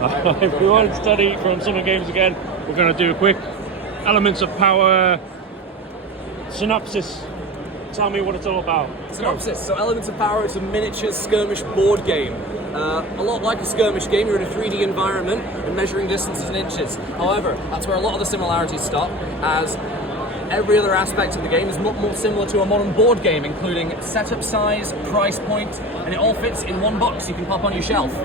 If we want to study from Summer Games again, we're going to do a quick Elements of Power synopsis. Tell me what it's all about. Synopsis. So Elements of Power is a miniature skirmish board game. A lot like a skirmish game, you're in a 3D environment and measuring distances in inches. However, that's where a lot of the similarities stop, as every other aspect of the game is more similar to a modern board game, including setup size, price point, and it all fits in one box you can pop on your shelf.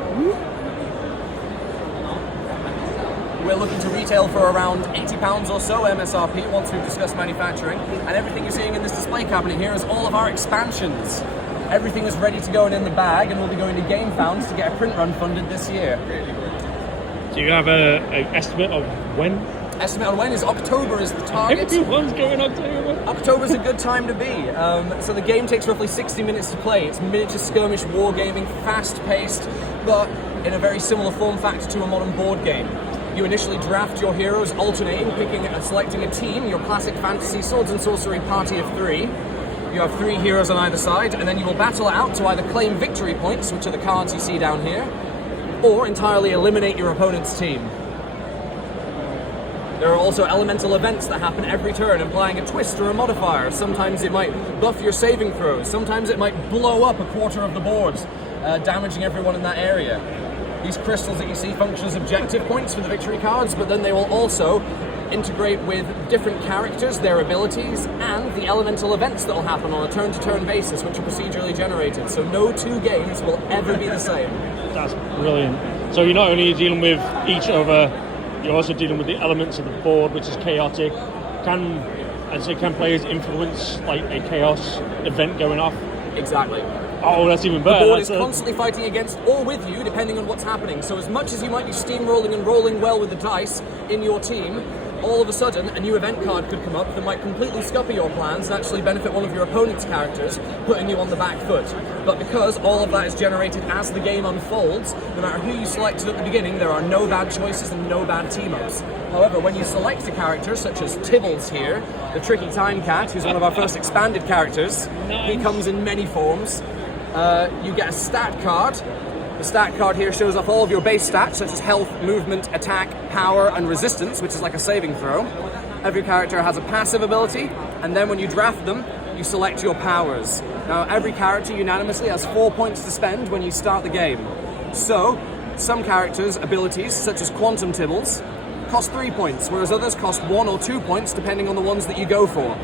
We're looking to retail for around £80 or so MSRP once we've discussed manufacturing, and everything you're seeing in this display cabinet here is all of our expansions. Everything is ready to go and in the bag, and we'll be going to GameFound to get a print run funded this year. Do you have an estimate of when? Estimate on when is October is the target. Everyone's going October. October's a good time to be. So the game takes roughly 60 minutes to play. It's miniature skirmish wargaming, fast-paced, but in a very similar form factor to a modern board game. You initially draft your heroes, alternating, picking and selecting a team, your classic fantasy swords and sorcery party of 3. You have 3 heroes on either side, and then you will battle it out to either claim victory points, which are the cards you see down here, or entirely eliminate your opponent's team. There are also elemental events that happen every turn, implying a twist or a modifier. Sometimes it might buff your saving throws, sometimes it might blow up a quarter of the board, damaging everyone in that area. These crystals that you see function as objective points for the victory cards, but then they will also integrate with different characters, their abilities, and the elemental events that will happen on a turn-to-turn basis, which are procedurally generated. So no 2 games will ever be the same. That's brilliant. So you're not only dealing with each other, you're also dealing with the elements of the board, which is chaotic. Can players influence like a chaos event going off? Exactly. Oh, that's even better. The board is constantly fighting against or with you, depending on what's happening. So as much as you might be steamrolling and rolling well with the dice in your team, all of a sudden a new event card could come up that might completely scupper your plans and actually benefit one of your opponent's characters, putting you on the back foot. But because all of that is generated as the game unfolds, no matter who you selected at the beginning, there are no bad choices and no bad team-ups. However, when you select a character, such as Tibbles here, the Tricky Time Cat, who's one of our first expanded characters, he comes in many forms. You get a stat card. The stat card here shows off all of your base stats, such as health, movement, attack, power, and resistance, which is like a saving throw. Every character has a passive ability, and then when you draft them, you select your powers. Now, every character unanimously has 4 points to spend when you start the game. So, some characters' abilities, such as Quantum Tibbles, cost 3 points, whereas others cost 1 or 2 points, depending on the ones that you go for.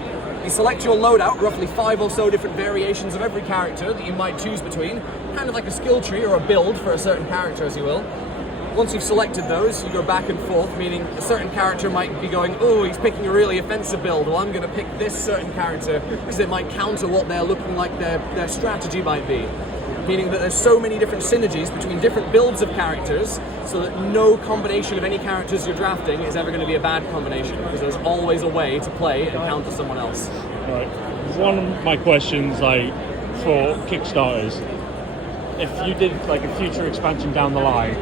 You select your loadout, roughly 5 or so different variations of every character that you might choose between, kind of like a skill tree or a build for a certain character, as you will. Once you've selected those, you go back and forth, meaning a certain character might be going, oh, he's picking a really offensive build, well, I'm going to pick this certain character because it might counter what they're looking like their strategy might be. Meaning that there's so many different synergies between different builds of characters, so that no combination of any characters you're drafting is ever going to be a bad combination, because there's always a way to play and counter someone else. Right. One of my questions, for Kickstarters, if you did like a future expansion down the line,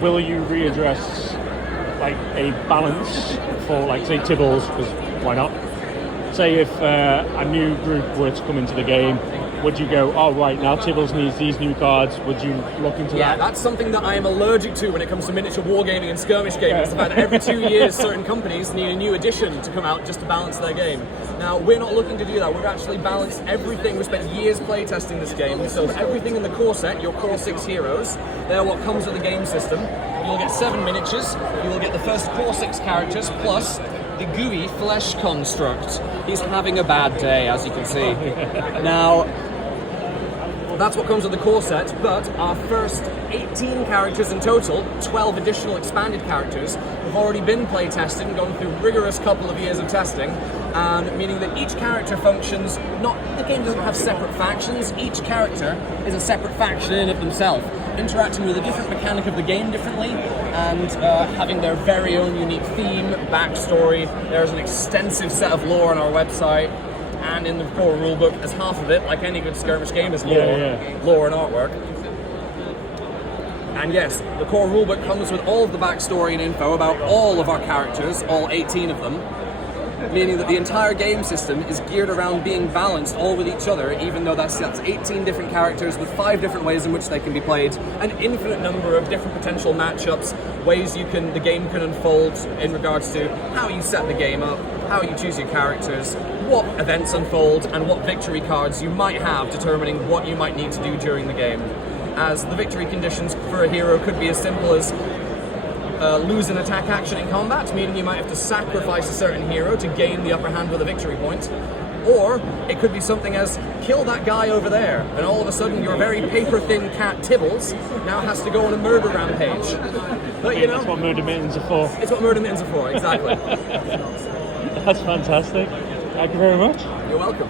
will you readdress like a balance for say Tibbles, because why not? Say if a new group were to come into the game, would you go, oh right, now Tibbles needs these new cards, would you look into that? Yeah, that's something that I am allergic to when it comes to miniature wargaming and skirmish gaming. It's the fact that every 2 years certain companies need a new edition to come out just to balance their game. Now, we're not looking to do that. We've actually balanced everything. We spent years playtesting this game, so everything in the core set, your core 6 heroes, they're what comes with the game system. You'll get 7 miniatures, you will get the first core 6 characters, plus the gooey flesh construct. He's having a bad day, as you can see. Now, that's what comes with the core set, but our first 18 characters in total, 12 additional expanded characters, have already been playtested and gone through rigorous couple of years of testing, and meaning that each character functions, the game doesn't have separate factions, each character is a separate faction in of themselves, interacting with a different mechanic of the game differently, and having their very own unique theme, backstory. There's an extensive set of lore on our website, and in the core rulebook, as half of it, like any good skirmish game, is lore and artwork. And yes, the core rulebook comes with all of the backstory and info about all of our characters, all 18 of them. meaning that the entire game system is geared around being balanced all with each other, even though that's 18 different characters with 5 different ways in which they can be played, an infinite number of different potential matchups, ways the game can unfold in regards to how you set the game up, how you choose your characters, what events unfold, and what victory cards you might have, determining what you might need to do during the game. As the victory conditions for a hero could be as simple as lose an attack action in combat, meaning you might have to sacrifice a certain hero to gain the upper hand with a victory point. Or it could be something as, kill that guy over there, and all of a sudden your very paper-thin cat Tibbles now has to go on a murder rampage. But you know, that's what murder mittens are for. It's what murder mittens are for, exactly. That's fantastic. Thank you very much. You're welcome.